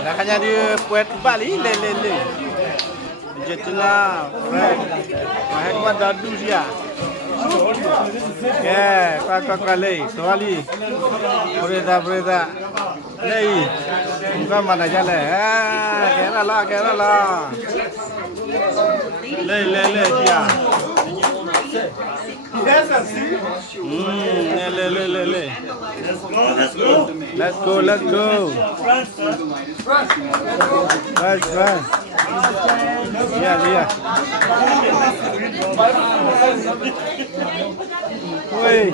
Nakanya dia buat Bali le. Argentina, Fred, Mahal Dadu dia. Kali, soali. Berita. Lei, bukan mana jalan. Kerala. Le dia. Yes, I see. Le. Let's go. France. Yeah. Wait.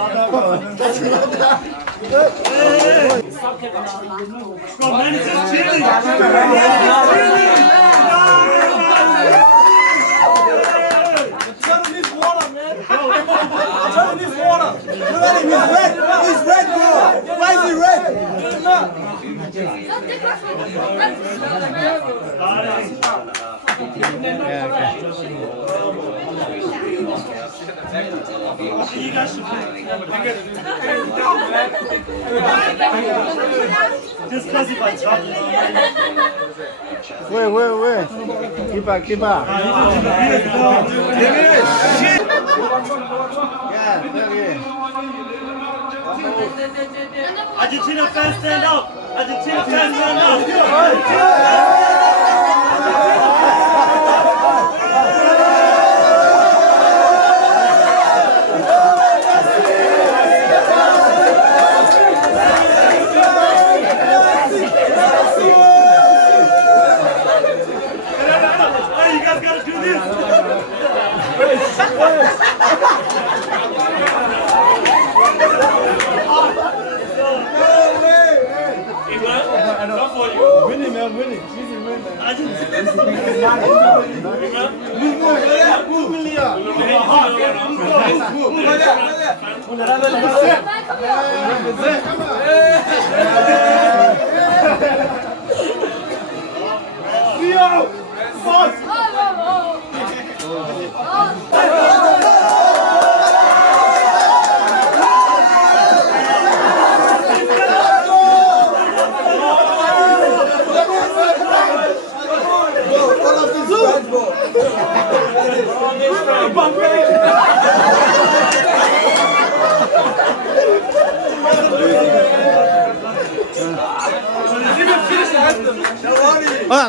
He's red, bro. Why is he red? Just because if I drop it. Wait. Keep up. Argentina fans stand up! Argentina fans stand up! Hey, you guys gotta do this! Winning, man, winning. Easy win, man.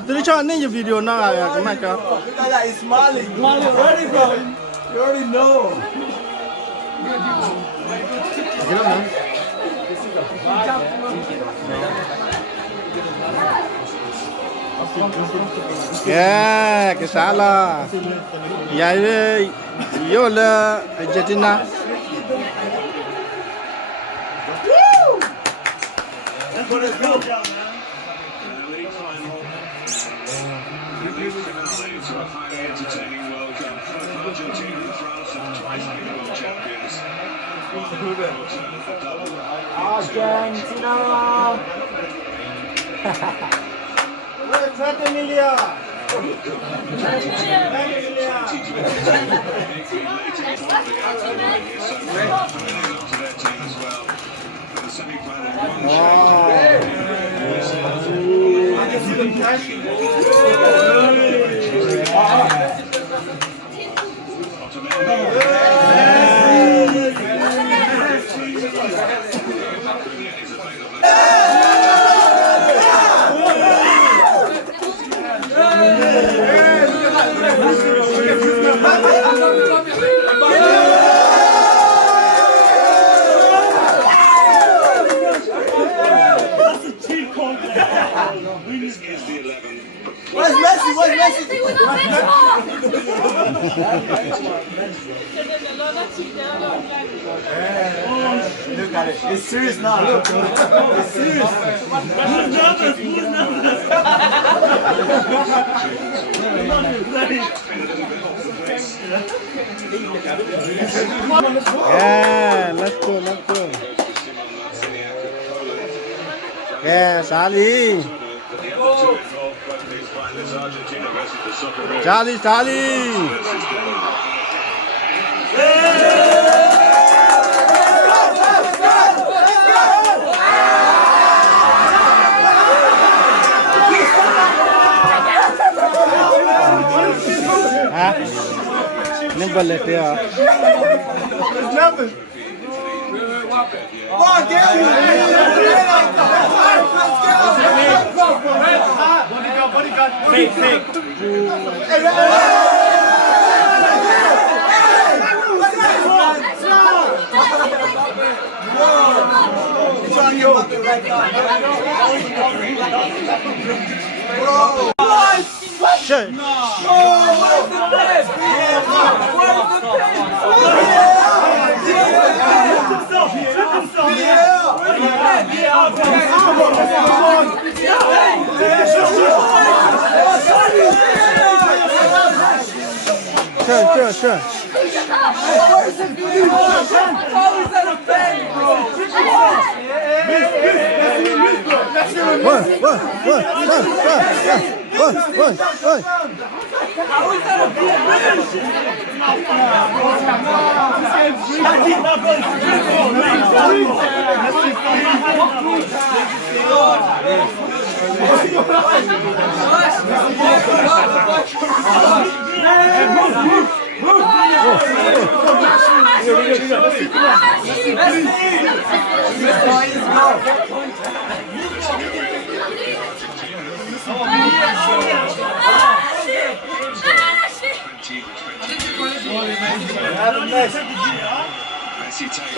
Tu cho anh những video nào à cái mặt đó. Look at that, he's smiling. Smiling already, bro. You already know. Cái salah. Ya, yo là Argentina. Let's go! To a highly entertaining World Cup. Argentina and France are twice world champions. Argentina. Where's Emilia? Where's Messi? Look at it. It's serious now. Look. It's serious. Who's nervous? Yeah, let's go. Yeah, Charlie. Ha? Nimble te ya. Nothing. Come on, get you. Fake. Shit. Sure. Messi takes.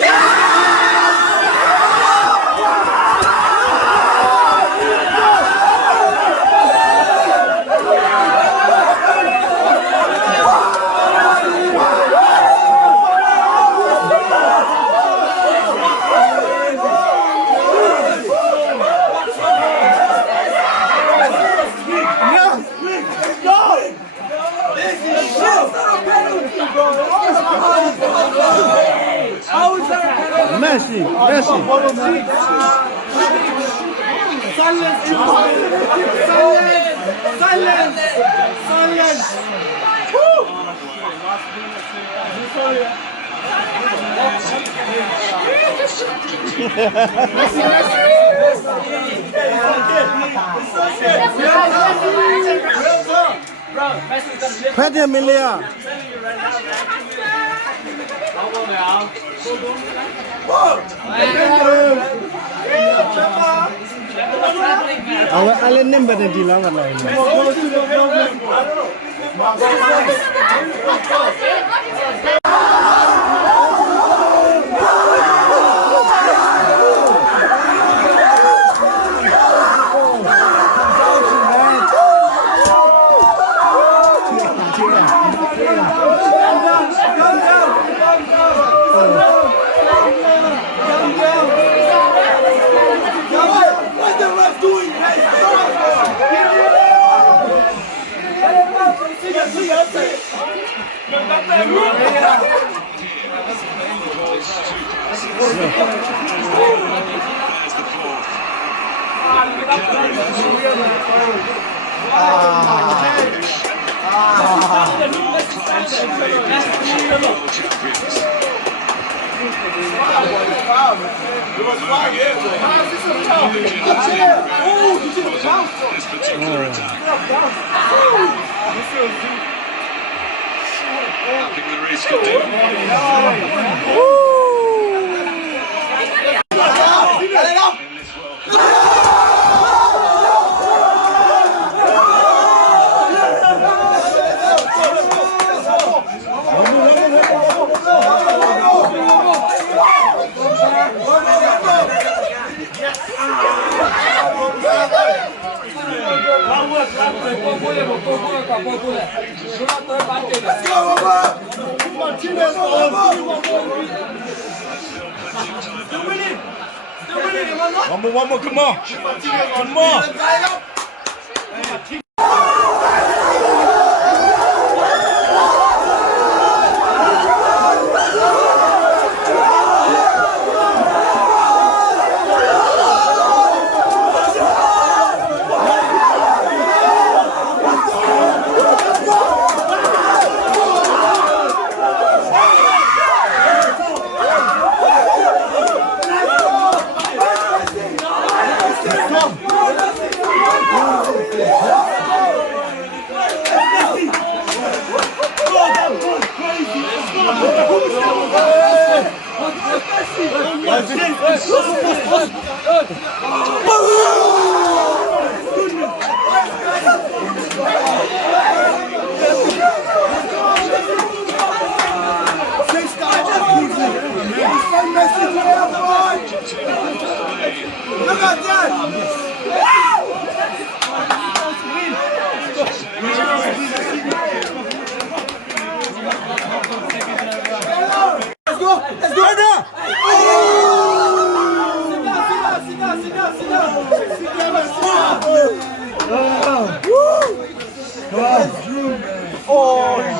Messi. Silence. Fat him in there. Alin nimba de di lang wala. I think there is good deal. One more, come on. Come on.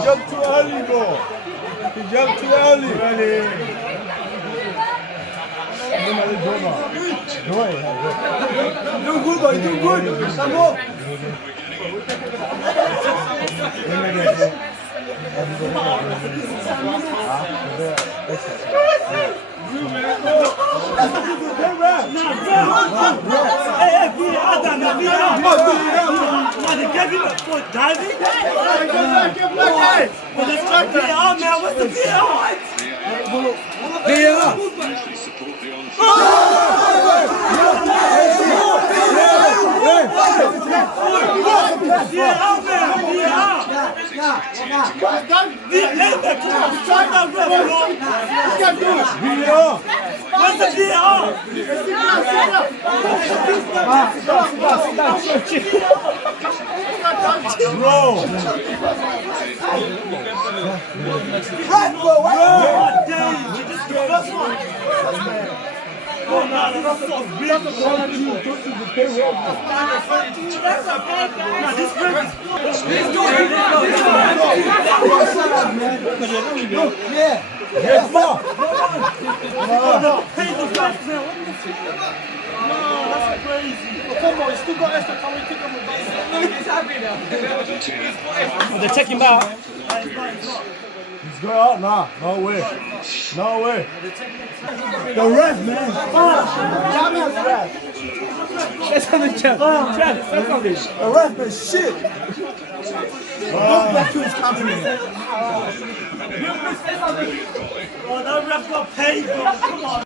jumped too early, bro. He jumped too early. Doing good, boy. Doing good. Come on. They're taking him out. He's going out now. No way. No way. The ref, man. That's on the chat. That's on this. The ref is shit. Both black kids coming in. Oh, that ref got paid, bro. Come on.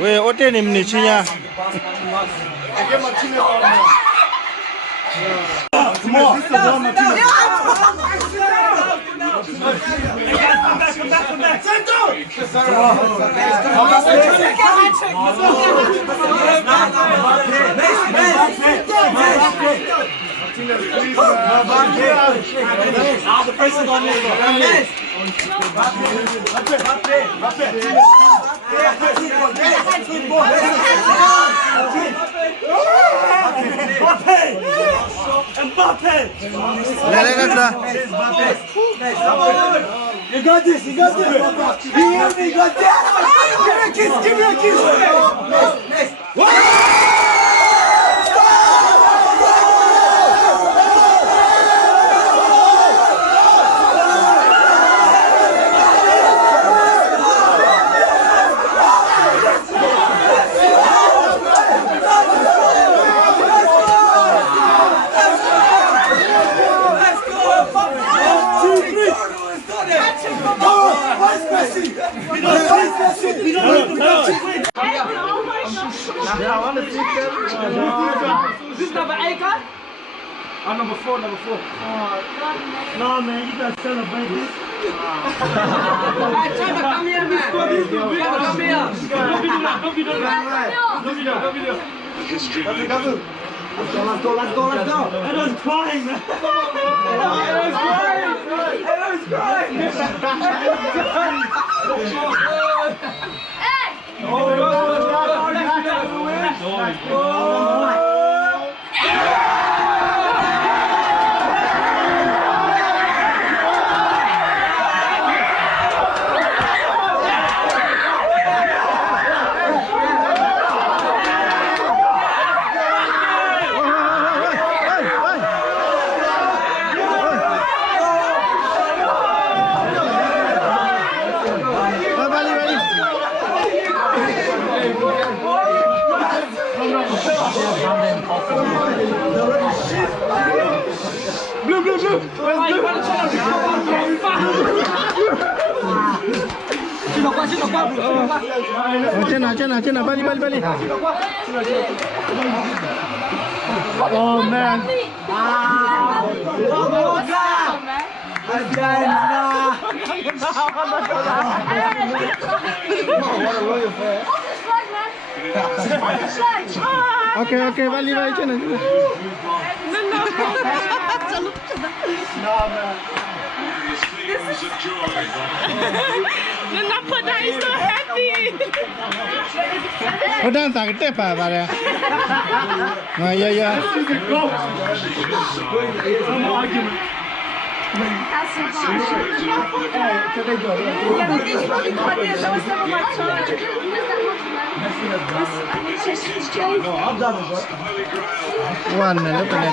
왜 어때님 치냐? The pressure's on you, Mbappe! You got this. You got this. You hear me? You got that. Give me a kiss. Give me a kiss. This number 8 guy? I'm number 4. No, man, you gotta celebrate this. Hey, Trevor, come here, man. Trevor, come here. The history maker. Let's go. Edo's crying, man. cenah, balik. Oh man. Ok, vai ali, vai, Tina. Screams of joy. He's so happy. Hold on, take it, Papa. Yeah. No more argument. I'm done with it. One, look at it.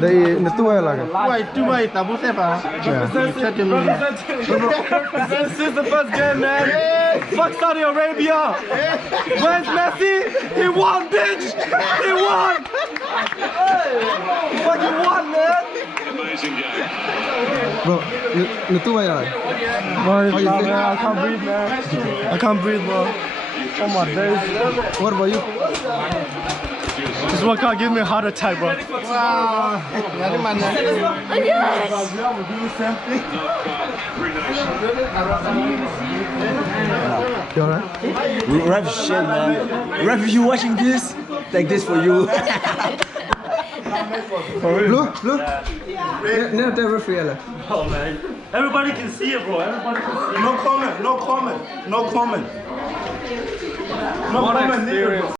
Đây là tua là quay tu bay ta bút xếp à? This is the first game, man. Fuck Saudi Arabia. Where's Messi? He won, bitch. He won. He fucking won, man. Amazing game. Bro, là tua rồi. I can't breathe, man. I can't breathe, bro. Oh my days. What about you? This one can't give me a heart attack, bro. Wow. Nhà cái màn này. You're right. Ref shit, man. Ref, if you watching this, take this for you. Blue. Never referee. Oh, man. Everybody can see it, bro. Everybody can see it. No comment. No comment. No comment. No comment.